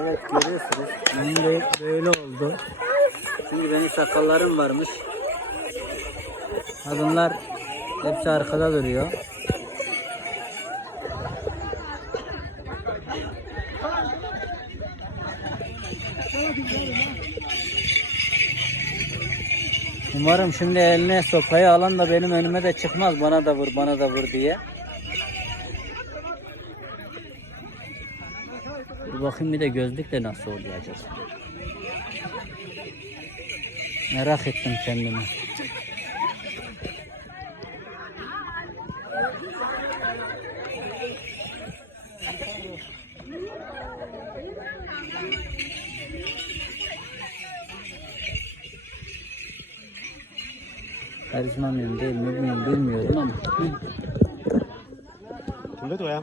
Evet görüyorsunuz. Benim de böyle oldu. Şimdi benim sakallarım varmış. Kadınlar hepsi arkada duruyor. Umarım şimdi eline sopayı alan da benim önüme de çıkmaz. Bana da vur, bana da vur diye. Bir bakayım bir de gözlükle nasıl oluyor acaba? Merak ettim kendimi. Karizma mıyım değil mi bilmiyorum, ama. Cùng với